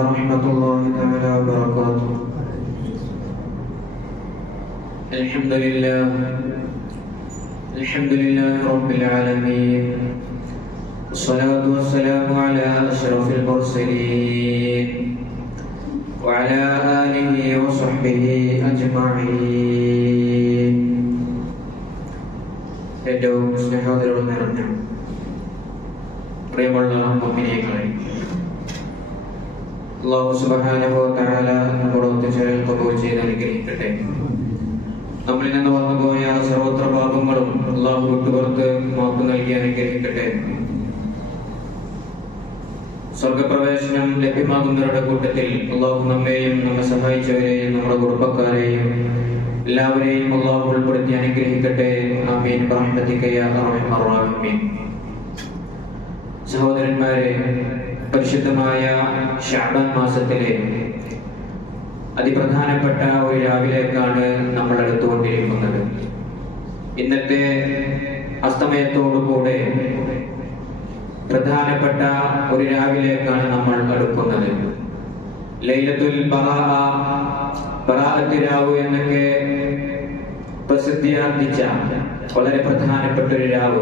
ورحمة الله تعالى وبركاته الحمد لله الحمد لله رب العالمين والصلاة والسلام على أشرف المرسلين وعلى آله وصحبه أجمعين ഏറ്റവും സ്നേഹോദരവ് നിറഞ്ഞ പ്രിയമുള്ള മുമ്പിനേക്കളെ അള്ളാഹു സുബ്ഹാനഹു വ തആല നമ്മുടെ ഒത്തുചേരൽ കബൂൽ ചെയ്ത് നമ്മളിൽ നിന്ന് വന്നുപോയ സർവത്ര പാപങ്ങളും അള്ളാഹു വിട്ടുപുറത്ത് മാപ്പ് നൽകി അനുഗ്രഹിക്കട്ടെ. സ്വർഗപ്രവേശനം ലഭ്യമാകുന്നവരുടെ കൂട്ടത്തിൽ അള്ളാഹു നമ്മെയും നമ്മെ സഹായിച്ചവരെയും നമ്മുടെ കുടുംബക്കാരെയും എല്ലാവരെയും അള്ളാഹു ഉൾപ്പെടുത്തി അനുഗ്രഹിക്കട്ടെ. ആമീൻ. സഹോദരന്മാരെ പരിശുദ്ധമായ ഷാബാൻ മാസത്തിലെ അതിപ്രധാനപ്പെട്ട ഒരു രാവിലേക്കാണ് നമ്മൾ എടുത്തുകൊണ്ടിരിക്കുന്നത്. ഇന്നത്തെ അസ്തമയത്തോടുകൂടെ പ്രധാനപ്പെട്ട ഒരു രാവിലേക്കാണ് നമ്മൾ അടുക്കുന്നത് ലൈലത്തുൽ ബറാഅ ബറാഅത്ത് രാവ് എന്നൊക്കെ പ്രസിദ്ധിയാർജിച്ച വളരെ പ്രധാനപ്പെട്ട ഒരു രാവ്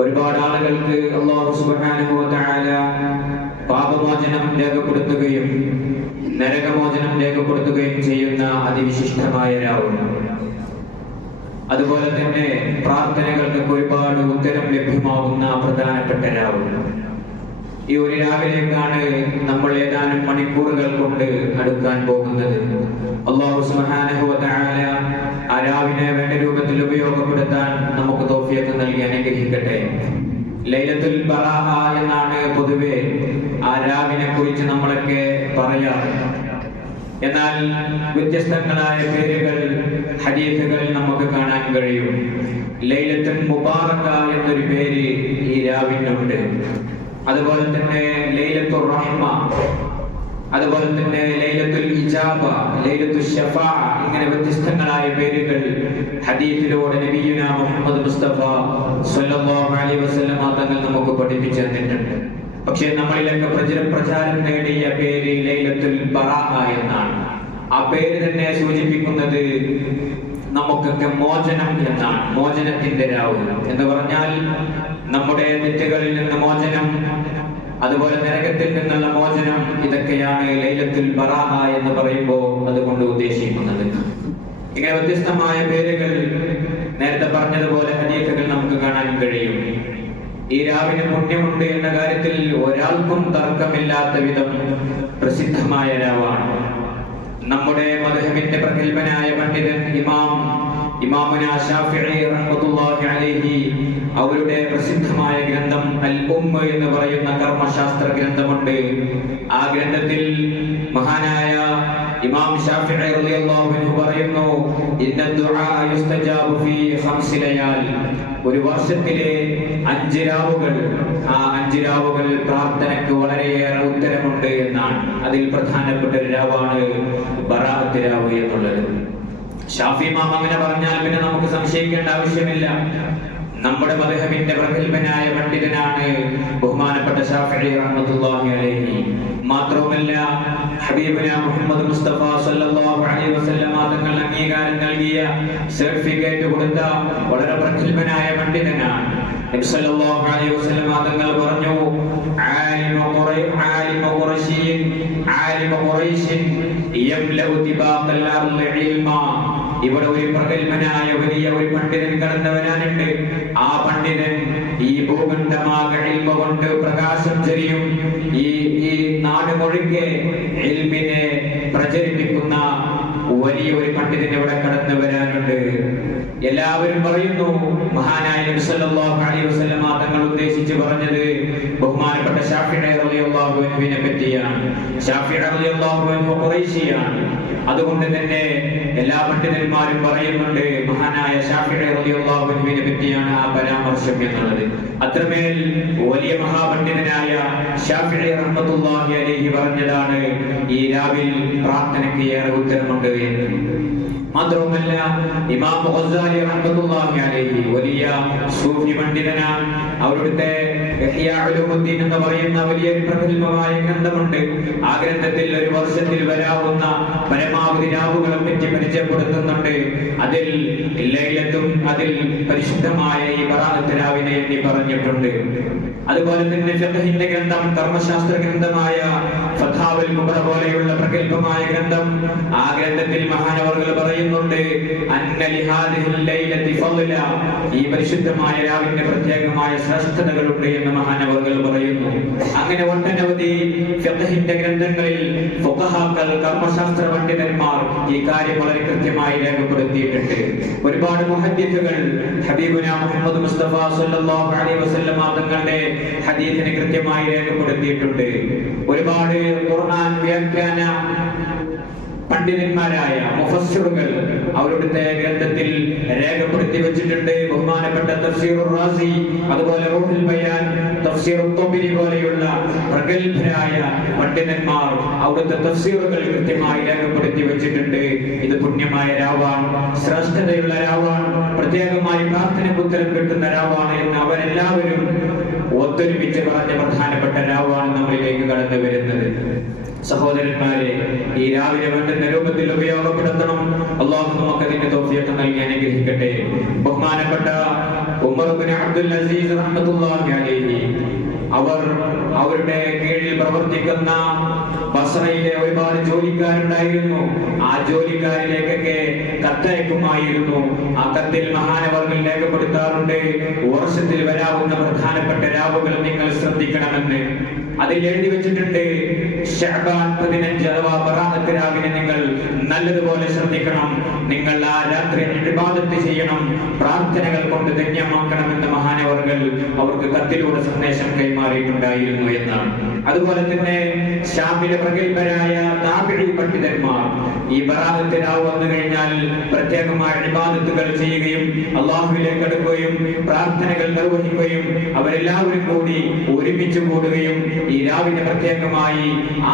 ഒരുപാട് ആളുകൾക്ക് അള്ളാഹു തആല പാപമോചനം രേഖപ്പെടുത്തുകയും നരകമോചനം രേഖപ്പെടുത്തുകയും ചെയ്യുന്ന അതിവിശിഷ്ടമായ രാവുണ്ട് അതുപോലെ തന്നെ പ്രാർത്ഥനകൾക്ക് ഒരുപാട് ഉത്തരം ലഭ്യമാകുന്ന പ്രധാനപ്പെട്ട രാവ് ഈ ഒരു രാവിലേക്കാണ് നമ്മൾ ഏതാനും മണിക്കൂറുകൾ കൊണ്ട് അടുക്കാൻ പോകുന്നത്. അള്ളാഹു ആ രാവിനെ വേണ്ട രൂപത്തിൽ ഉപയോഗപ്പെടുത്താൻ നമുക്ക് തോഫിയൊക്കെ നൽകി അനുഗ്രഹിക്കട്ടെ. ലൈലത്തുൽ ബറാഹ എന്നാണ് പൊതുവെ ആ രാവിനെ കുറിച്ച് നമ്മളൊക്കെ പറയാറ്. എന്നാൽ വ്യത്യസ്തങ്ങളായ പേരുകൾ ഹദീസുകൾ നമുക്ക് കാണാൻ കഴിയും. ലൈലത്തുൽ മുബാറക്ക എന്നൊരു പേര് ഈ രാവിനുണ്ട്. അതുപോലെ തന്നെ ലൈലത്തുർ റഹ്മ അതുപോലെ തന്നെ ലൈലത്തുൽ ഇജാബ ലൈലത്തുൽ ഷഫാ ഇങ്ങനെ വ്യത്യസ്തങ്ങളായ പേരുകൾ ഹദീസിലൂടെ നബിയുന മുഹമ്മദ് മുസ്തഫ സല്ലല്ലാഹു അലൈഹി വസല്ലം തങ്ങൾ നമുക്ക് പഠിപ്പിച്ചു തന്നിട്ടുണ്ട്. പക്ഷേ നമ്മളിലൊക്കെ പ്രചര പ്രചാരം നേടിയ പേര് ലൈലത്തുൽ ബറാഹ എന്നാണ്. ആ പേര് തന്നെ സൂചിപ്പിക്കുന്നത് നമുക്കൊക്കെ മോചനം എന്നാണ് മോചനത്തിന്റെ രാവ് എന്ന് പറഞ്ഞാൽ നമ്മുടെ തെറ്റുകളിൽ നിന്ന് മോചനം അതുപോലെ നരകത്തിൽ നിന്നുള്ള മോചനം ഇതൊക്കെയാണ് ലൈലത്തുൽ ബറാഹ എന്ന് പറയുമ്പോൾ അതുകൊണ്ട് ഉദ്ദേശിക്കുന്നത്. ഇങ്ങനെ വ്യത്യസ്തമായ പേരുകൾ നേരത്തെ പറഞ്ഞതുപോലെ ഹദീസുകൾ നമുക്ക് കാണാൻ കഴിയും. ഈ രാവിന് പുണ്യമുണ്ട് എന്ന കാര്യത്തിൽ ഒരാൾക്കും തർക്കമില്ലാത്ത വിധം പ്രസിദ്ധമായ രാവാണ്. നമ്മുടെ മധുഹമിന്റെ പ്രഗത്ഭനായ പണ്ഡിതൻ ഇമാം അവരുടെ പ്രസിദ്ധമായ ഗ്രന്ഥം അൽ ഉമ്മ എന്ന് പറയുന്ന കർമ്മശാസ്ത്ര ഗ്രന്ഥമുണ്ട്. ആ ഗ്രന്ഥത്തിൽ മഹാനായ ഇമാം ഷാഫിഈ റളിയല്ലാഹു അൻഹു പറയുന്നു ഇന്ന ദുആ യുസ്തജാബു ഫീ ഖംസ് ലയാൽ. ഒരു വർഷത്തിലെ അഞ്ച് രാവുകൾ ആ അഞ്ച് രാവുകൾ പ്രാർത്ഥനയ്ക്ക് വളരെയേറെ ഉത്തരമുണ്ട് എന്നാണ്. അതിൽ പ്രധാനപ്പെട്ട ഒരു രാവാണ് ബറാഅത്ത് രാവ് എന്നുള്ളത്. ഷാഫി മാം അങ്ങനെ പറഞ്ഞാൽ പിന്നെ നമുക്ക് സംശയിക്കേണ്ട ആവശ്യമില്ല. നമ്മുടെ മദ്ഹബിന്റെ പ്രഗത്ഭനായ പണ്ഡിതനാണ് ബഹുമാനപ്പെട്ട ഷാഫി റഹ്മത്തുള്ളാഹി അലൈഹി. മാത്രവുമല്ല ഹബീബുന മുഹമ്മദ് മുസ്തഫ സല്ലല്ലാഹു അലൈഹി വസല്ലം തങ്ങൾ അംഗീകാരം നൽകിയ സർട്ടിഫിക്കറ്റ് കൊടുത്ത വളരെ പ്രഗത്ഭനായ പണ്ഡിതനാണ്. നബി സല്ലല്ലാഹു അലൈഹി വസല്ലം തങ്ങൾ പറഞ്ഞു ആലിമ ഖുറൈ ആലിമ ഖുറൈശിൻ ആലിമ ഖുറൈശിൻ ഇവിടെ ഒരു പ്രഗത്ഭനായ വലിയ ഒരു പണ്ഡിതൻ കടന്നവരാനുണ്ട് ആ പണ്ഡിതൻ ഈ ഭൂഖണ്ഡമാകെ കൊണ്ട് പ്രകാശം ചെറിയും ഈ ഈ നാട് മുഴുക്കെ വലിയ ഒരു പണ്ഡിതന്റെ ഇവിടെ കടന്നു വരാനുണ്ട്. എല്ലാവരും പറയുന്നു മഹാനായ നബി സല്ലല്ലാഹു അലൈഹി വസല്ലമ തങ്ങൾ ഉദ്ദേശിച്ച് പറഞ്ഞത് ബഹുമാനപ്പെട്ട ഷാഫിയുടെ റളിയല്ലാഹു പറ്റിയാണ്. ഷാഫിയുടെ റളിയല്ലാഹു അൻഹു അതുകൊണ്ട് തന്നെ എല്ലാ പണ്ഡിതന്മാരും പറയുന്നുണ്ട് മഹാനായ ഷാഫിയുടെ പറ്റിയാണ് ആ പരാമർശം എന്നുള്ളത്. അത്രമേൽ വലിയ മഹാപണ്ഡിതനായ ഷാഫിഴി റഹ്മത്തുല്ലാഹി അലൈഹി പറഞ്ഞതാണ് ഈ രാവിൽ പ്രാർത്ഥനയ്ക്ക് ഏറെ ഉത്തരമുണ്ട് എന്ന്. മാത്രവുമല്ല ഇമാം ഗസാലി റഹ്മത്തുല്ലാഹി അലൈഹി വലിയ സൂഫി പണ്ഡിതനാണ്. അവരുടെ എന്ന് പറയുന്ന വലിയൊരു പ്രഗത്ഭമായ ഗ്രന്ഥമുണ്ട്. ആ ഗ്രന്ഥത്തിൽ ഒരു വർഷത്തിൽ വരാവുന്ന പരമാവധി രാവുകളെ പറ്റി പരിചയപ്പെടുത്തുന്നുണ്ട്. അതിൽ ലൈലത്തും അതിൽ പരിശുദ്ധമായ ഈ ബറാഅത്ത് രാവിനെ എണ്ണി പറഞ്ഞിട്ടുണ്ട്. അതുപോലെ തന്നെ ഫിഖഹിന്റെ ഗ്രന്ഥം ധർമ്മശാസ്ത്ര ഗ്രന്ഥമായ ഫഥാവുൽ മുബറ പോലെയുള്ള പ്രഗത്ഭമായ ഗ്രന്ഥം ആ ഗ്രന്ഥത്തിൽ മഹാനവർകൾ പറയുന്നുണ്ട് ഈ പരിശുദ്ധമായ രാവിന്റെ പ്രത്യേകമായ ശ്രേഷ്ഠതകളുണ്ട് എന്ന് മഹാനവർകൾ പറയുന്നു. അങ്ങനെ ഒട്ടനവധി ഫിഖഹിന്റെ ഗ്രന്ഥങ്ങളിൽ ഫുഖഹാക്കൾ കർമ്മശാസ്ത്ര പണ്ഡിതന്മാർ ഈ കാര്യം വളരെ കൃത്യമായി രേഖപ്പെടുത്തിയിട്ടുണ്ട്. ഒരുപാട് മുഹദ്ദിസുകൾ ഹബീബുന മുഹമ്മദ് മുസ്തഫ സല്ലല്ലാഹു അലൈഹി വസല്ലം തങ്ങളുടെ ഹദീസിനെ കൃത്യമായി രേഖപ്പെടുത്തിയിട്ടുണ്ട്. ഒരുപാട് ഖുർആൻ വ്യാഖ്യാന പണ്ഡിതന്മാരായ മുഫസ്സിറുകൾ അവരുടെ ഗ്രന്ഥത്തിൽ രേഖപ്പെടുത്തി വെച്ചിട്ടുണ്ട്. ബഹുമാനപ്പെട്ട തഫ്സീർ റാസി അതുപോലെ റൂഹുൽ ബയാൻ തഫ്സീർ തൊബിരി പോലെയുള്ള പ്രഗത്ഭരായ പണ്ഡിതന്മാർ അവിടുത്തെ തഫ്സീറുകൾ കൃത്യമായി രേഖപ്പെടുത്തി വെച്ചിട്ടുണ്ട്. ഇത് പുണ്യമായ രാവാണ് ശ്രേഷ്ഠതയുള്ള രാവാണ് പ്രത്യേകമായി പ്രാർത്ഥന ഉത്തരം കിട്ടുന്ന രാവാണ് എന്ന് അവരെല്ലാവരും ഒത്തൊരുമിച്ച് പറഞ്ഞ പ്രധാനപ്പെട്ട രാവാണ് നമ്മളിലേക്ക് കടന്നു വരുന്നത്. സഹോദരന്മാരെ ഈ രാവിലെ വേണ്ടുന്ന രൂപത്തിൽ ഉപയോഗപ്പെടുത്തണം. അള്ളാഹു നമുക്ക് അതിന്റെ തോഫിയൊക്കെ നൽകി അനുഗ്രഹിക്കട്ടെ. ബഹുമാനപ്പെട്ട ഉമർ അബ്ദുൽ അസീസ് റഹ്മത്തുള്ളാഹി അലൈഹി. അവർ അവരുടെ കീഴിൽ പ്രവർത്തിക്കുന്ന ബസറയിലെ ഒരുപാട് ജോലിക്കാരുണ്ടായിരുന്നു. ആ ജോലിക്കാരിലേക്കൊക്കെ കത്തയക്കുമായിരുന്നു. ആ കത്തിൽ മഹാനവർകൾ രേഖപ്പെടുത്താറുണ്ട്. വർഷത്തിൽ വരാവുന്ന പ്രധാനപ്പെട്ട രാവുകൾ നിങ്ങൾ ശ്രദ്ധിക്കണമെന്ന്. അതിൽ എഴുതി വെച്ചിട്ടുണ്ട്. ഷഅബാൻ പതിനഞ്ച് അഥവാ ബറാഅത്ത് രാവിലെ നിങ്ങൾ നല്ലതുപോലെ ശ്രദ്ധിക്കണം. നിങ്ങൾ ആ രാത്രി ഇബാദത്ത് ചെയ്യണം. പ്രാർത്ഥനകൾ കൊണ്ട് ധന്യമാക്കണമെന്ന് മഹാനവർകൾ അവർക്ക് കത്തിലൂടെ സന്ദേശം കൈമാറിയിട്ടുണ്ടായിരുന്നു എന്നാണ്. അതുപോലെ തന്നെ ഷാമിലെ പ്രഗത്ഭരായ താപിഴി പണ്ഡിതന്മാർ ഈ ബറാഅത്ത് രാവ് വന്നു കഴിഞ്ഞാൽ പ്രത്യേകമായ ഇബാദത്തുകൾ ചെയ്യുകയും അള്ളാഹുവിലേക്ക് അടുക്കുകയും പ്രാർത്ഥനകൾ നിർവഹിക്കുകയും അവരെല്ലാവരും കൂടി ഒരുമിച്ച് കൂടുകയും ഈ രാവിനെ പ്രത്യേകമായി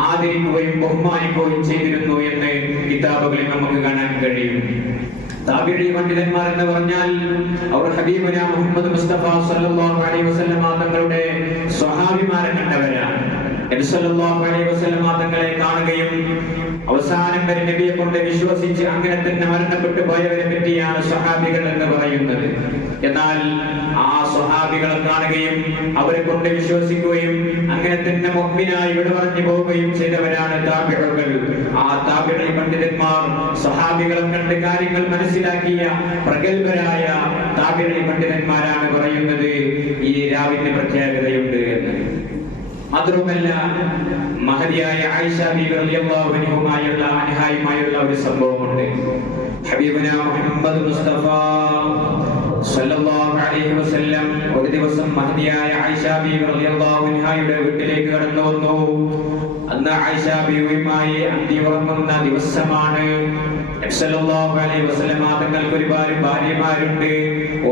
ആദരിക്കുകയും ബഹുമാനിക്കുകയും ചെയ്തിരുന്നു എന്ന് കിതാബുകളിൽ നമുക്ക് കാണാൻ കഴിയും. പണ്ഡിതന്മാർ എന്ന് പറഞ്ഞാൽ അവർ ഹബീബന മുഹമ്മദ് മുസ്തഫ സല്ലല്ലാഹു അലൈഹി വസല്ലമ തങ്ങളുടെ സ്വഹാബിമാരെ കണ്ടവരാണ്. നബി സല്ലല്ലാഹു അലൈഹി വസല്ലമ തങ്ങളെ കാണുകയും അവസാനം വരെ നബിയെ കൊണ്ട് വിശ്വസിച്ച് അങ്ങനെ തന്നെ മരണപ്പെട്ടു പോയവരെ പറ്റിയാണ് സ്വഹാബികൾ എന്ന് പറയുന്നത്. എന്നാൽ ആ സ്വഹാബികളെ കാണുകയും അവരെ കൊണ്ട് വിശ്വസിക്കുകയും അങ്ങനെ തന്നെ മുഅ്മിനായി ഇവിടെ പറഞ്ഞു പോവുകയും ചെയ്തവരാണ് താപിഴകൾ ആ താപിഴ പണ്ഡിതന്മാർ സ്വഹാബികളെ കണ്ട് കാര്യങ്ങൾ മനസ്സിലാക്കിയ പ്രഗത്ഭരായ താബിഴി പണ്ഡിതന്മാരാണ് പറയുന്നത്. ഈ രാവിന്റെ പ്രത്യേകതയുണ്ട് എന്ന്. മാത്രവുമല്ല മഹതിയായ ആയിഷ ബീബിയുമായുള്ള അൻഹായുമായുള്ള ഒരു സംഭവമുണ്ട്. മുഹമ്മദ് മുസ്തഫ സല്ലല്ലാഹു അലൈഹി വസല്ലം ഒരു ദിവസം മഹതിയായ ആയിഷ ബീബി വീട്ടിലേക്ക് കടന്നു വന്നു. അന്ന് ആയിഷ ബീവിയുമായി അന്തി ഉറങ്ങുന്ന ദിവസമാണ്. ഒരുപാട് ഭാര്യമാരുണ്ട്.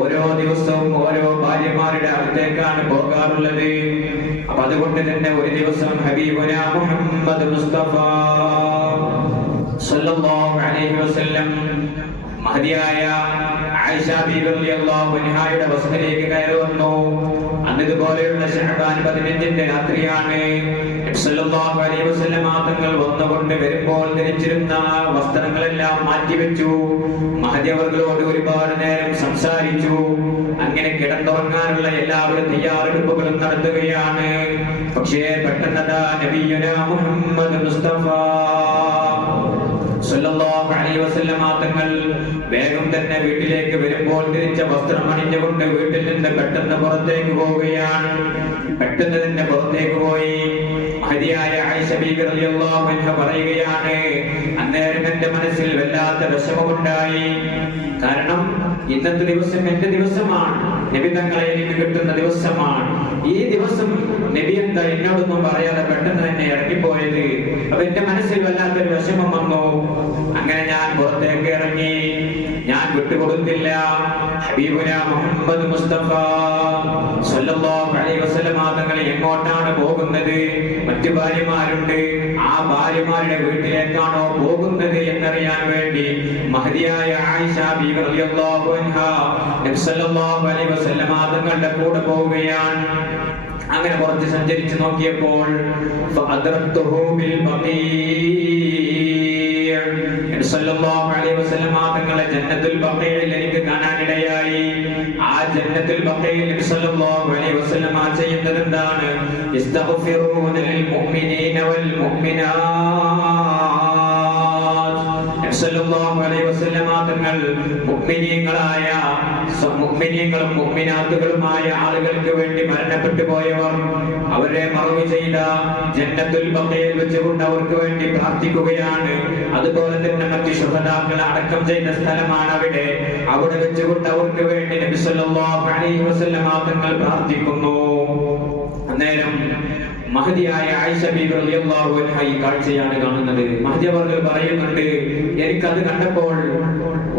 ഓരോ ദിവസവും ഓരോ ഭാര്യമാരുടെ അടുത്തേക്കാണ് പോകാറുള്ളത്. അപ്പൊ അതുകൊണ്ട് തന്നെ ഒരു ദിവസം ഹബീബുന മുഹമ്മദ് മുസ്തഫ സല്ലല്ലാഹു അലൈഹി വസല്ലം മഹതിയായ ആയിഷ ബീബി റളിയല്ലാഹു അൻഹായുടെ വസതിയിലേക്ക് കയറി വന്നു. അന്ന് ഇതുപോലെയുള്ള ഷഹബാൻ പതിനഞ്ചിന്റെ രാത്രിയാണ്. തങ്ങൾ വന്നുകൊണ്ട് വരുമ്പോൾ ധരിച്ചിരുന്ന വസ്ത്രങ്ങളെല്ലാം മാറ്റിവെച്ചു. മഹതി അവർകളോട് ഒരുപാട് നേരം സംസാരിച്ചു. അങ്ങനെ കിടന്നുറങ്ങാനുള്ള എല്ലാവരും തയ്യാറെടുപ്പുകളും നടത്തുകയാണ്. പക്ഷേ പെട്ടെന്നതാ നബിയുന മുഹമ്മദ് മുസ്തഫ. തങ്ങൾ വേഗം തന്നെ വീട്ടിലേക്ക് വരുമ്പോൾ തിരിച്ച വസ്ത്രം അണിഞ്ഞുകൊണ്ട് വീട്ടിൽ നിന്ന് പെട്ടെന്ന് പുറത്തേക്ക് പോവുകയാണ്. പെട്ടെന്ന് തന്നെ പുറത്തേക്ക് പോയി. ഹരിയായ അൻഹ പറയുകയാണ് അന്നേരം എന്റെ മനസ്സിൽ വല്ലാത്ത വിഷമമുണ്ടായി. കാരണം ഇന്നത്തെ ദിവസം എന്റെ ദിവസമാണ്. നബി തങ്ങളെ എനിക്ക് കിട്ടുന്ന ദിവസമാണ്. ഈ ദിവസം നബി എന്താ എന്നോടൊന്നും പറയാതെ പെട്ടെന്ന് തന്നെ ഇറങ്ങിപ്പോയത്? അപ്പൊ എന്റെ മനസ്സിൽ വല്ലാത്തൊരു വിഷമം വന്നു. അങ്ങനെ ഞാൻ പുറത്തേക്ക് ഇറങ്ങി. ഞാൻ വിട്ടുകൊടുത്തില്ല. ഹബീബുന മുഹമ്മദ് മുസ്തഫ സല്ലല്ലാഹു അലൈഹി വസല്ലമ എങ്ങോട്ടാണ് പോകുന്നത്? മറ്റു ഭാര്യമാരുണ്ട്. ആ ഭാര്യമാരുടെ വീട്ടിലേക്കാണോ പോകുന്നത് എന്നറിയാൻ വേണ്ടി മഹതിയായ ആയിഷ ബീവി റളിയല്ലാഹു നബി സല്ലല്ലാഹു അലൈഹി വസല്ലമ തങ്ങളുടെ കൂടെ പോവുകയാണ്. അങ്ങനെ കുറച്ച് സഞ്ചരിച്ചു നോക്കിയപ്പോൾ തങ്ങളെ ജന്നത്തുൽ ബക്കയിൽ എനിക്ക് കാണാനിടയായി. ആ ജന്നത്തുൽ ബക്കയിൽ ചെയ്യുന്നത് എന്താണ് തങ്ങൾ മുഅ്മിനീങ്ങളായ സ- മുഅ്മിനീങ്ങളും മുഅ്മിനാത്തുകളുമായ ആളുകൾക്ക് വേണ്ടി മരണപ്പെട്ടു പോയവർ അവരെ മറവ് ചെയ്ത ജന്നത്തുൽ ബക്കയിൽ വെച്ചുകൊണ്ട് അവർക്ക് വേണ്ടി പ്രാർത്ഥിക്കുകയാണ്. അതുപോലെ തന്നെ മറ്റു ശുഹദാക്കളെ അടക്കം ചെയ്ത സ്ഥലമാണ് അവിടെ. അവിടെ വെച്ചുകൊണ്ട് അവർക്ക് വേണ്ടി നബി സല്ലല്ലാഹു അലൈഹി വസല്ലമ തങ്ങൾ പ്രാർത്ഥിക്കുന്നു. അന്നേരം മഹതിയായ ഈ കാഴ്ചയാണ് കാണുന്നത്. മഹദി അവർ പറയുന്നുണ്ട് എനിക്കത് കണ്ടപ്പോൾ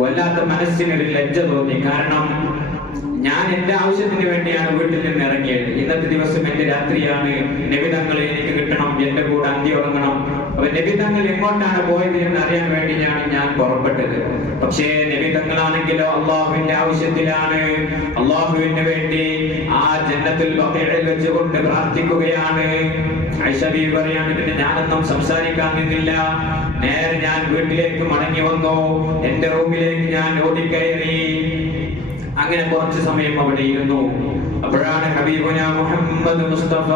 വല്ലാത്ത മനസ്സിനൊരു ലജ്ജ തോന്നി. കാരണം ഞാൻ എന്റെ ആവശ്യത്തിന് വേണ്ടിയാണ് വീട്ടിൽ നിന്ന് ഇറങ്ങിയത്. ഇന്നത്തെ ദിവസം എന്റെ രാത്രിയാണ്. നിബിധങ്ങളെ എനിക്ക് കിട്ടണം എന്റെ കൂടെ അന്തി ഉറങ്ങണം. അപ്പൊ നബിതങ്ങൾ എങ്ങോട്ടാണ് പോയത് എന്ന് അറിയാൻ വേണ്ടിയാണ് ഞാൻ പുറപ്പെട്ടത്. പക്ഷേ നബിതങ്ങളാണെങ്കിലോ അള്ളാഹുവിന്റെ ആവശ്യത്തിലാണ്. അള്ളാഹുവിന് വേണ്ടി ആ ജന്നത്തിൽ വെച്ചുകൊണ്ട് പ്രാർത്ഥിക്കുകയാണ്. ഐഷബി പറയാണ് പിന്നെ ഞാനൊന്നും സംസാരിക്കാൻ നിന്നില്ല. നേരെ ഞാൻ വീട്ടിലേക്ക് മടങ്ങി വന്നു. എന്റെ റൂമിലേക്ക് ഞാൻ ഓടിക്കയറി. അങ്ങനെ കുറച്ച് സമയം അവിടെ ഇരുന്നു. അപ്പോഴാണ് ഹബീബുന മുഹമ്മദ് മുസ്തഫ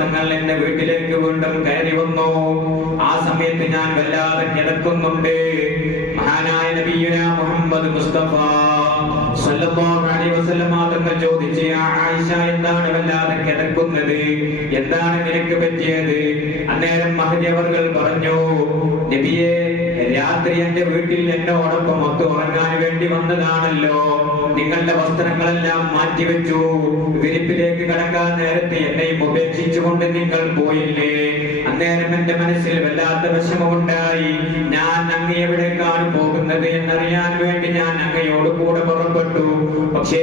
തങ്ങൾ എന്റെ വീട്ടിലേക്ക് വീണ്ടും കയറി വന്നു. ആ സമയത്ത് ഞാൻ വല്ലാതെ കിടക്കുന്നുണ്ട്. മഹാനായ നബിയുന മുഹമ്മദ് മുസ്തഫ തങ്ങൾ ചോദിച്ചു ആയിഷ എന്താണ് വല്ലാതെ കിടക്കുന്നത്? എന്താണ് നിനക്ക് പറ്റിയത്? അന്നേരം മഹദി പറഞ്ഞു നബിയെ രാത്രി എന്റെ വീട്ടിൽ എന്നോടൊപ്പം ഒത്തു ഉറങ്ങാൻ വേണ്ടി വന്നതാണല്ലോ. നിങ്ങളുടെ വസ്ത്രങ്ങളെല്ലാം മാറ്റിവെച്ചു. വിരിപ്പിലേക്ക് കടക്കാൻ നേരത്തെ എന്നെയും ഉപേക്ഷിച്ചുകൊണ്ട് നിങ്ങൾ പോയില്ലേ? അന്നേരം എന്റെ മനസ്സിൽ വല്ലാത്ത വിഷമമുണ്ടായി. ഞാൻ അങ്ങ് എവിടേക്കാണ് പോകുന്നത് എന്നറിയാൻ വേണ്ടി ഞാൻ അങ്ങയോട് കൂടെ പുറപ്പെട്ടു. പക്ഷേ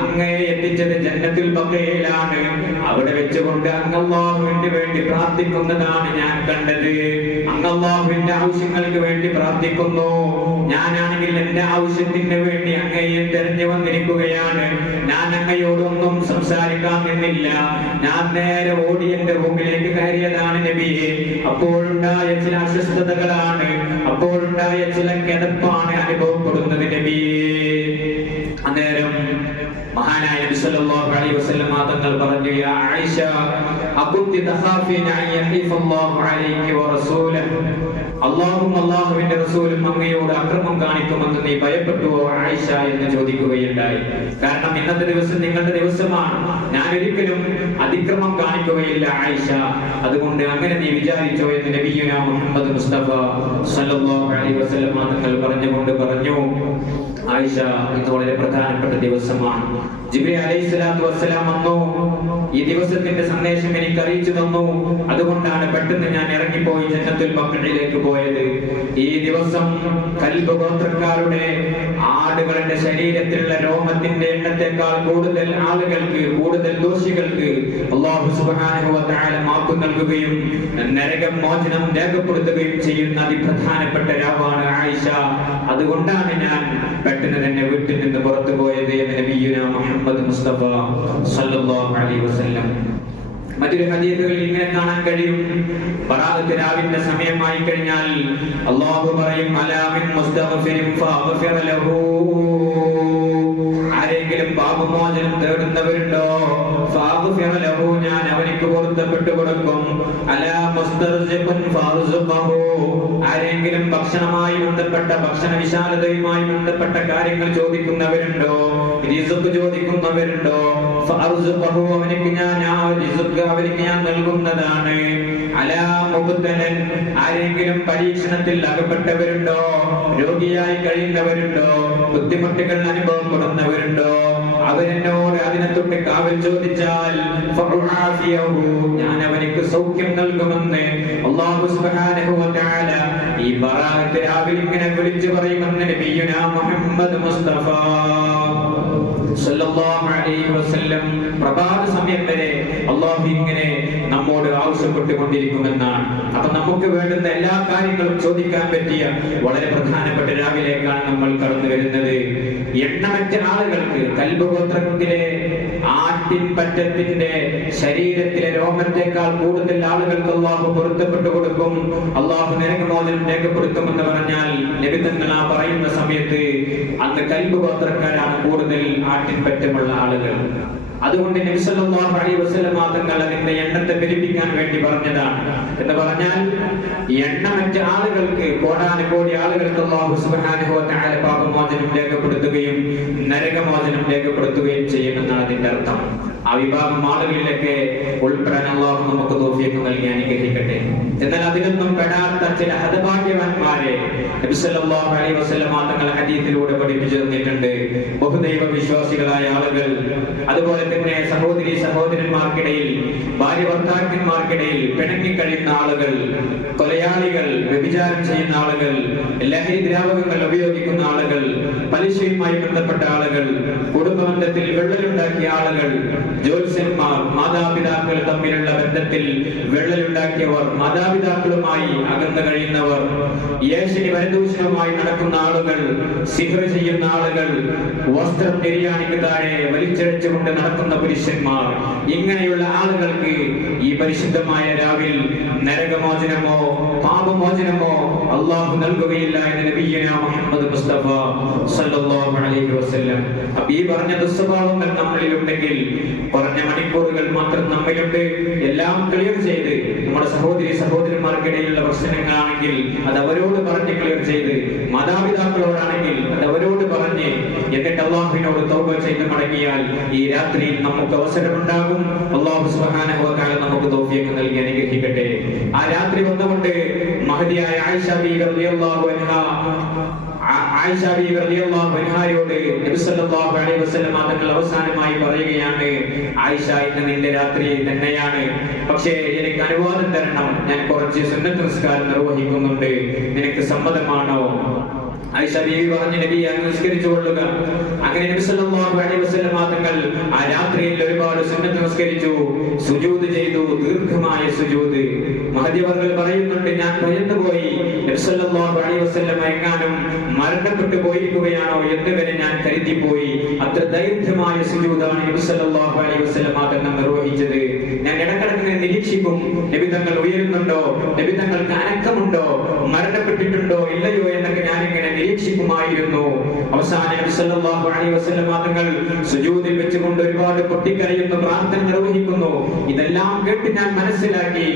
അങ്ങയെ എത്തിച്ചത് ജന്നത്തിൽ പക്കയിലാണ് അവിടെ വെച്ചുകൊണ്ട് അങ്ങല്ലാഹുവിന് വേണ്ടി പ്രാർത്ഥിക്കുന്നതാണ് ഞാൻ കണ്ടത്. അങ്ങല്ലാഹുവിന്റെ ആവശ്യങ്ങൾക്ക് വേണ്ടി പ്രാർത്ഥിക്കുന്നു. ഞാനാണെങ്കിൽ എന്റെ ആവശ്യത്തിന് വേണ്ടി അങ്ങയെ തെരഞ്ഞു വന്നിരിക്കുകയാണ്. ഞാൻ അങ്ങയോടൊന്നും സംസാരിക്കാൻ നിന്നില്ല. ഞാൻ നേരെ ഓടി എന്റെ റൂമിലേക്ക് കയറിയതാണ് നബിയെ. അപ്പോഴുണ്ടായ ചില അസ്വസ്ഥതകളാണ്. അപ്പോഴുണ്ടായ ചില കിടപ്പാണ് അനുഭവപ്പെടുന്നത് നബിയെ. സല്ലല്ലാഹു അലൈഹി വസല്ലമ ആയിഷ അങ്ങയോട് അക്രമം കാണിക്കുമെന്ന് നീ ഭയപ്പെട്ടുവോ ആയിഷ എന്ന് ചോദിക്കുകയുണ്ടായി. കാരണം ഇന്നത്തെ ദിവസം നിങ്ങളുടെ ദിവസമാണ്. ഞാൻ ഒരിക്കലും അതിക്രമം കാണിക്കുകയില്ല ആയിഷ. അതുകൊണ്ട് അങ്ങനെ നീ വിചാരിച്ചോ എന്ന് നബിയുന മുഹമ്മദ് മുസ്തഫ സല്ലല്ലാഹു അലൈഹി വസല്ലമ പറഞ്ഞുകൊണ്ട് പറഞ്ഞു ആയിഷ ഇത് വളരെ പ്രധാനപ്പെട്ട ദിവസമാണ്. ജിബ്രീൽ അലൈഹി സ്വലാത്തു വസ്സലാം ഈ ദിവസത്തിന്റെ സന്ദേശം എനിക്ക് അറിയിച്ചു തന്നു. അതുകൊണ്ടാണ് പെട്ടെന്ന് ഞാൻ ഇറങ്ങിപ്പോയി ജന്നത്തുൽ ബഖറിലേക്ക് പോയത്. ഈ ദിവസം കൽബ് ഗോത്രക്കാരുടെ ആടുകളുടെ ശരീരത്തിലുള്ള രോമത്തിന്റെ എണ്ണത്തെക്കാൾ കൂടുതൽ ആളുകൾക്ക് കൂടുതൽ ദോഷികൾക്ക് അള്ളാഹു സുബ്ഹാനഹു വ മാപ്പ് നൽകുകയും നരകം മോചനം രേഖപ്പെടുത്തുകയും ചെയ്യുന്ന അതിപ്രധാനപ്പെട്ട രാവാണ് ആയിഷ. അതുകൊണ്ടാണ് ഞാൻ പെട്ടെന്ന് തന്നെ വീട്ടിൽ നിന്ന് പുറത്തു പോയത് എന്ന് മുഹമ്മദ് മുസ്തഫ സല്ലല്ലാഹു അലൈഹി വസല്ലം. മറ്റൊരു ഹദീസുകളിൽ ഇങ്ങനെ കാണാൻ കഴിയും. ബറാഅത്ത് രാവിന്റെ സമയമായി കഴിഞ്ഞാൽ അല്ലാഹു പറയും അലാമിൻ മുസ്തഗ്ഫിരിൻ ഫഅഗ്ഫിർ ലഹു. പാപമോചനം തേടുന്നവരുണ്ടോ? ഞാൻ അവനിക്ക് പൊരുത്തപ്പെട്ടു കൊടുക്കും. ആരെങ്കിലും ഭക്ഷണമായി ബന്ധപ്പെട്ട ഭക്ഷണ വിശാലതയുമായി ബന്ധപ്പെട്ട കാര്യങ്ങൾ ചോദിക്കുന്നവരുണ്ടോ? റിസുക്ക് ചോദിക്കുന്നവരുണ്ടോ? അവനിക്ക് ഞാൻ ആ റിസുക്ക് അവനിക്ക് ഞാൻ നൽകുന്നതാണ്. ആരെങ്കിലും പരീക്ഷണത്തിൽ അകപ്പെട്ടവരുണ്ടോ? രോഗിയായി കഴിയുന്നവരുണ്ടോ? ബുദ്ധിമുട്ടുകൾ അനുഭവപ്പെടുന്നവരുണ്ടോ? അവരെന്നോട് അതിനെ തൊട്ട് കാവൽ ചോദിച്ചാൽ ഞാൻ അവനക്ക് സൗഖ്യം നൽകുമെന്ന് സുബ്ഹാനഹു ഈ രാവിലെ ഇങ്ങനെ വിളിച്ചു പറയുമെന്ന് നബിയുനാ മുഹമ്മദ് മുസ്തഫ. സല്ലല്ലാഹു അലൈഹി വസല്ലം പ്രഭാത സമയം വരെ അള്ളാഹു ഇങ്ങനെ നമ്മോട് ആവശ്യപ്പെട്ടുകൊണ്ടിരിക്കുമെന്നാണ്. അപ്പൊ നമുക്ക് വേണ്ടുന്ന എല്ലാ കാര്യങ്ങളും ചോദിക്കാൻ പറ്റിയ വളരെ പ്രധാനപ്പെട്ട രാവിലേക്കാണ് നമ്മൾ കടന്നു വരുന്നത്. എണ്ണമറ്റ ആളുകൾക്ക് കൽപഗോത്രത്തിലെ ആട്ടിൻപറ്റത്തിന്റെ ശരീരത്തിലെ രോമത്തെക്കാൾ കൂടുതൽ ആളുകൾക്ക് അള്ളാഹു പൊരുത്തപ്പെട്ടു കൊടുക്കും. അള്ളാഹു നരകമോചനം രേഖപ്പെടുത്തുമെന്ന് പറഞ്ഞാൽ ലഭിതങ്ങൾ ആ പറയുന്ന സമയത്ത് അന്ന് കൽബ് ഗോത്രക്കാരാണ് കൂടുതൽ ആട്ടിൻപറ്റമുള്ള ആളുകൾ. അതുകൊണ്ട് നബിസല്ലാഹു അലൈഹി തങ്ങൾ അതിന്റെ എണ്ണത്തെ പെരുപ്പിക്കാൻ വേണ്ടി പറഞ്ഞതാണ്. എന്ന് പറഞ്ഞാൽ എണ്ണമറ്റ ആളുകൾക്ക് കോടാനുകോടി ആളുകൾക്ക് അള്ളാഹു സുബ്ഹാനഹു തആല പാപമോചനം രേഖപ്പെടുത്തുകയും നരകമോചനം രേഖപ്പെടുത്തുകയും ചെയ്യുമെന്നാണ് അതിന്റെ അർത്ഥം. ആ വിഭാഗം ആളുകളിലൊക്കെ ഉൾപ്പെടാൻ അള്ളാഹു നമുക്ക് തോഫിയൊക്കെ നൽകി അനുഗ്രഹിക്കട്ടെ. എന്നാൽ അതിനൊന്നും പെടാത്ത ചില ഹതഭാഗ്യവാന്മാരെ നബി സല്ലല്ലാഹു അലൈഹി വസല്ലം തങ്ങൾ ഹദീസിലൂടെ പഠിപ്പിച്ചു തന്നിട്ടുണ്ട്. ബഹുദൈവ വിശ്വാസികളായ ആളുകൾ അതുപോലെ തന്നെ സഹോദരി സഹോദരന്മാർക്കിടയിൽ ഭാര്യ ഭർത്താക്കന്മാർക്കിടയിൽ പിണങ്ങിക്കഴിയുന്ന ആളുകൾ കൊലയാളികൾ വ്യഭിചാരം ചെയ്യുന്ന ആളുകൾ ലഹരി ദ്രാവകങ്ങൾ ഉപയോഗിക്കുന്ന ആളുകൾ പലിശയുമായി ബന്ധപ്പെട്ട ആളുകൾ കുടുംബബന്ധത്തിൽ വിള്ളലുണ്ടാക്കിയ ആളുകൾ ജ്യോത്സ്യന്മാർ മാതാപിതാക്കൾ തമ്മിലുള്ള ബന്ധത്തിൽ വിള്ളലുണ്ടാക്കിയവർ മാതാപിതാക്കളുമായി അകന്നു കഴിയുന്നവർ യേശുനി വരദൂഷണവുമായി നടക്കുന്ന ആളുകൾ സിഹർ ചെയ്യുന്ന ആളുകൾ വസ്ത്രം നെരിയാണിക്ക് താഴെ വലിച്ചഴിച്ചുകൊണ്ട് നടക്കുന്ന പുരുഷന്മാർ. ഇങ്ങനെയുള്ള ആളുകൾക്ക് ഈ പരിശുദ്ധമായ രാവിൽ നരകമോചനമോ പാപമോചനമോ അള്ളാഹു നൽകുകയില്ല എന്ന് നബിയ്യന മുഹമ്മദ് മുസ്തഫ സല്ലല്ലാഹു അലൈഹി വസല്ലം. അപ്പൊ ഈ പറഞ്ഞ ദുസ്വഭാവങ്ങൾ നമ്മളിലുണ്ടെങ്കിൽ കുറഞ്ഞ മണിക്കൂറുകൾ മാത്രം നമ്മിലുണ്ട്. എല്ലാം ക്ലിയർ ചെയ്ത് നമ്മുടെ സഹോദരി സഹോദരന്മാർക്കിടയിലുള്ള പ്രശ്നങ്ങളാണെങ്കിൽ അത് അവരോട് പറഞ്ഞ് ക്ലിയർ ചെയ്ത് മാതാപിതാക്കളോടാണെങ്കിൽ അത് അവരോട് പറഞ്ഞ് എന്നിട്ട് അള്ളാഹുവിനോട് തൗബ ചെയ്ത് മടങ്ങിയാൽ ഈ രാത്രിയിൽ നമുക്ക് അവസരമുണ്ടാകും. അള്ളാഹു തആല നമുക്ക് തൗഫീഖ് നൽകി അനുഗ്രഹിക്കട്ടെ. ആ രാത്രി വന്നുകൊണ്ട് മഹതിയായ ആയിഷ റളിയല്ലാഹു ആയിഷ റളിയല്ലാഹു നബി സല്ലല്ലാഹു അലൈഹി അവസാനമായി പറയുകയാണ് ആയിഷ ഇന്ന് നിന്റെ രാത്രി തന്നെയാണ്. പക്ഷേ എനിക്ക് അനുവാദം തരണം. ഞാൻ കുറച്ച് സുന്നത്ത് നിർവഹിക്കുന്നുണ്ട്. നിനക്ക് സമ്മതമാണോ? ആയിഷ നബി കൊള്ളുക. അങ്ങനെ സല്ലല്ലാഹു അലൈഹി തങ്ങൾ ആ രാത്രിയിൽ ഒരുപാട് സുന്നത്ത് നിസ്കരിച്ചു സുജൂദ് ചെയ്തു ദീർഘമായ സുജൂദ്. മഹദിവർകൾ പറയുന്നുണ്ട് ഞാൻ ഭയന്നു പോയി നബി സല്ലല്ലാഹു അലൈഹി എങ്ങാനും മരണപ്പെട്ടു പോയിരിക്കുകയാണോ എന്ന് വരെ ഞാൻ കരുതിപ്പോയി. അത്ര ദൈർഘ്യമായ സുജൂദാണ് സല്ലല്ലാഹു അലൈഹി നിർവഹിച്ചത്. ഞാൻ ഇടക്കിടക്ക് നിരീക്ഷിക്കും. നബി തങ്ങൾ ഉയരുന്നുണ്ടോ? നിബിതങ്ങൾക്ക് അനക്കമുണ്ടോ? മരണപ്പെട്ടിട്ടുണ്ടോ? ഇല്ലയോ എന്നൊക്കെ ഞാൻ ഇങ്ങനെ നിരീക്ഷിക്കുമായിരുന്നു. അവസാനം സല്ലല്ലാഹു അലൈഹി വസല്ലം സുജൂദിൽ വെച്ചുകൊണ്ട് ഒരുപാട് പൊട്ടിക്കരയുന്നു പ്രാർത്ഥന നിർവഹിക്കുന്നു. ഇതെല്ലാം കേട്ട് ഞാൻ മനസ്സിലാക്കി.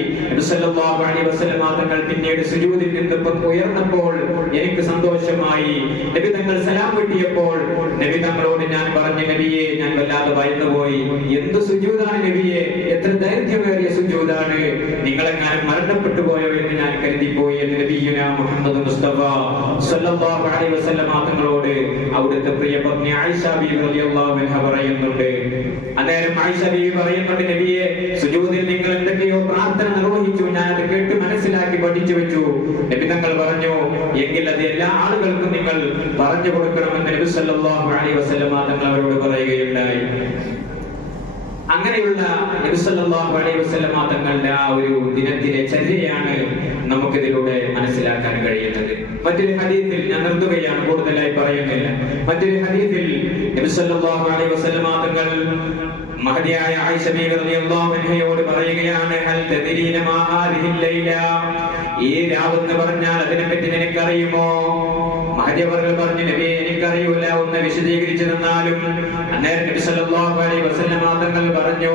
അലൈഹി വസല്ലം തങ്ങൾ പിന്നീട് സുജൂദിൽ നിന്ന് ഉയർന്നപ്പോൾ എനിക്ക് സന്തോഷമായി. നബി തങ്ങൾ സലാം കിട്ടിയപ്പോൾ നബി തങ്ങളോട് ഞാൻ പറഞ്ഞു നബിയെ ഞാൻ വല്ലാതെ ഭയന്നുപോയി. എന്ത് സുജൂദാണ് നബിയെ? എത്ര ദൈർഘ്യമേറിയ സുജൂദാണ് നിങ്ങളെങ്ങാനും മരണപ്പെട്ടു പോയോ എന്ന് ഞാൻ കരുതിപ്പോയി എന്ന് നബിയുന മുഹമ്മദ് മുസ്തഫ സല്ലല്ലാഹു അലൈഹി വസല്ലം തങ്ങളോട് അവിടുത്തെ പ്രിയ പത്നി ആയിഷ ബീവി റളിയല്ലാഹു അൻഹ പറയുന്നുണ്ട്. അന്നേരം ആയിഷ ബീവി പറയുന്നുണ്ട് നബിയെ സുജൂദിൽ നിങ്ങൾ എന്തൊക്കെയോ പ്രാർത്ഥന നിർവഹിച്ചു ഞാൻ അത് കേട്ട് മനസ്സിലാക്കി പഠിച്ചു വെച്ചു. നബി തങ്ങൾ പറഞ്ഞു എങ്കിൽ അത് എല്ലാ ആളുകൾക്കും നിങ്ങൾ പറഞ്ഞു കൊടുക്കണമെന്ന് നബി സല്ലല്ലാഹു അലൈഹി തങ്ങൾ അവരോട് പറയുകയുണ്ടായി. അങ്ങനെയുള്ള നബി സല്ലല്ലാഹു അലൈഹി വസല്ലം തങ്ങളുടെ ആ ഒരു ദിനത്തിലെ ചര്യയാണ് നമുക്കിതിലൂടെ മനസ്സിലാക്കാൻ കഴിയുന്നത്. മറ്റൊരു ഹദീസിൽ ഞാൻ നിർത്തുകയാണ് കൂടുതലായി പറയുന്നില്ല. മറ്റൊരു ഹദീസിൽ നബി സല്ലല്ലാഹു അലൈഹി വസല്ലം തങ്ങൾ മഹദിയായ ആയിഷ ബീവി റളിയല്ലാഹു അൻഹയോട് പറയുകയാണ് ഹൽ തദരീന മാ ഹാദിഹിൽ ലൈല? ഈ രാവെന്ന് പറഞ്ഞാൽ അതിനെപ്പറ്റി നിനക്കറിയുമോ? മഹദിയവർകൾ പറഞ്ഞു നബിയെ എനിക്കറിയൂല. ഒന്ന് വിശദീകരിച്ചു തന്നാലും അന്നേരം നബി സല്ലല്ലാഹു അലൈഹി വസല്ലം തങ്ങൾ പറഞ്ഞു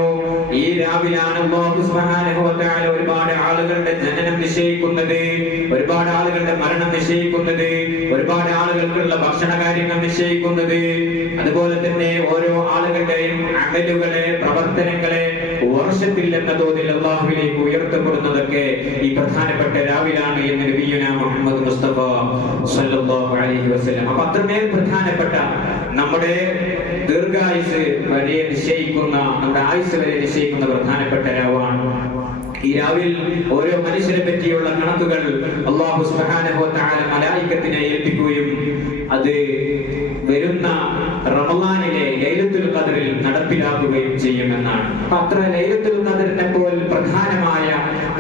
ഈ രാവിലാണ് ഒരുപാട് ആളുകളുടെ ജനനം നിശ്ചയിക്കുന്നത് ഒരുപാട് ആളുകളുടെ മരണം നിശ്ചയിക്കുന്നത് ഒരുപാട് ആളുകൾക്കുള്ള ഭക്ഷണ കാര്യങ്ങൾ നിശ്ചയിക്കുന്നത്. അതുപോലെ തന്നെ ഓരോ ആളുകളുടെയും അമലുകളെ പ്രവർത്തനങ്ങളെ വർഷത്തിൽ എന്ന തോതിൽ അള്ളാഹുവിലേക്ക് ഉയർത്തപ്പെടുന്നതൊക്കെ ഈ പ്രധാനപ്പെട്ട രാവിലാണ് എന്ന് നബിയുന മുഹമ്മദ് മുസ്തഫ സല്ലല്ലാഹു അലൈഹി വസല്ലം. അപ്പൊ അത്രമേൽ പ്രധാനപ്പെട്ട നമ്മുടെ ദീർഘായുസ് വരെ നിശ്ചയിക്കുന്ന നമ്മുടെ ആയുസ് വരെ നിശ്ചയിക്കുന്ന പ്രധാനപ്പെട്ട രാവാണ്. ഈ രാവിൽ ഓരോ മനുഷ്യരെ പറ്റിയുള്ള കണക്കുകൾ അള്ളാഹു സുബ്ഹാനഹു വ തആല മലായിക്കത്തിനെ ഏൽപ്പിക്കുകയും അത് ചെയ്യുമെന്നാണ്. അത്ര നേരത്തിൽ ഖദറിനെ പോൽ പ്രധാനമായ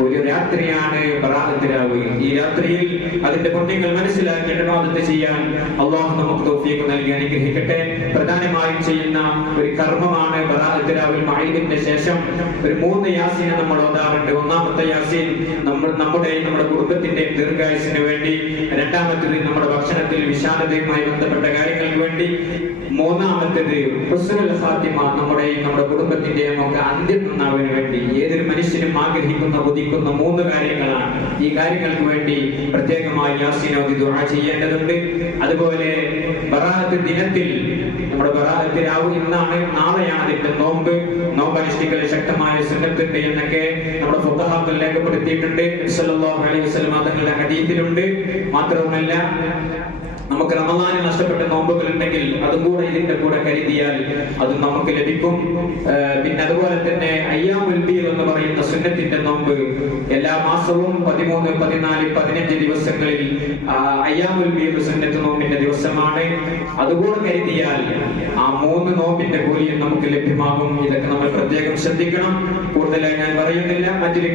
ഒരു രാത്രി രാത്രിയാണ് പ്രാതത്തിലാവുകയും ഈ രാത്രിയിൽ അതിന്റെ പുണ്യങ്ങൾ മനസ്സിലാക്കി ഇടപാടത്ത് ചെയ്യാൻ അള്ളാഹു നമുക്ക് തോഫിയൊക്കെ നൽകി അനുഗ്രഹിക്കട്ടെ. പ്രധാനമായും ചെയ്യുന്ന ഒരു കർമ്മമാണ് പ്രാതത്തിലാവിൽ മഹീദിന്റെ ശേഷം ഒരു മൂന്ന് യാസീനെ നമ്മൾ ഓതാറുണ്ട്. ഒന്നാമത്തെ യാസീൻ നമ്മൾ നമ്മുടെ നമ്മുടെ കുടുംബത്തിന്റെ ദീർഘായുസിന് വേണ്ടി രണ്ടാമത്തേത് നമ്മുടെ ഭക്ഷണത്തിൽ വിശാലതയുമായി ബന്ധപ്പെട്ട കാര്യങ്ങൾക്ക് വേണ്ടി മൂന്നാമത്തേത് നമ്മുടെ നമ്മുടെ കുടുംബത്തിന്റെ ഒക്കെ അന്ത്യം നന്നാവിന് വേണ്ടി ഏതൊരു മനുഷ്യനും ആഗ്രഹിക്കുന്ന കൊതിക്കുന്ന മൂന്ന് കാര്യങ്ങളാണ്. ഈ കാര്യങ്ങൾക്ക് വേണ്ടി പ്രത്യേകമായി യാസീനോദി ദുആ ചെയ്യേണ്ടതുണ്ട്. അതുപോലെ ബറാഅത്ത് ദിനത്തിൽ നമ്മുടെ ബറാഅത്ത് രാവ് ഇന്നാണ് നാളെയാണ് അതിന്റെ നോമ്പ്. നോമ്പ് ശക്തമായ സുന്നത്തുണ്ട് എന്നൊക്കെ നമ്മുടെ ഫുഖഹാക്കൾ രേഖപ്പെടുത്തിയിട്ടുണ്ട്. സല്ലല്ലാഹു അലൈഹി വസല്ലം തങ്ങളുടെ ഹദീസിലുണ്ട് മാത്രവുമല്ല നമുക്ക് റമദാനിൽ നഷ്ടപ്പെട്ട നോമ്പുകൾ ഉണ്ടെങ്കിൽ അതും കൂടെ ഇതിന്റെ കൂടെ കരുതിയാൽ അത് നമുക്ക് ലഭിക്കും. പിന്നെ അതുപോലെ തന്നെ അയ്യാമുൽ ബീർ എന്ന് പറയുന്ന സുന്നത്തിന്റെ നോമ്പ് എല്ലാ മാസവും പതിമൂന്ന് പതിനാല് പതിനഞ്ച് ദിവസങ്ങളിൽ അയ്യാമുൽ ബീർ സുന്നത്ത് നോമ്പിന്റെ ദിവസമാണ്. അതുകൂടെ കരുതിയാൽ ആ മൂന്ന് നോമ്പിന്റെ കൂലിയും നമുക്ക് ലഭ്യമാകും. ഇതൊക്കെ നമ്മൾ പ്രത്യേകം ശ്രദ്ധിക്കണം. കൂടുതലായി ഞാൻ പറയുന്നില്ല. മറ്റൊരു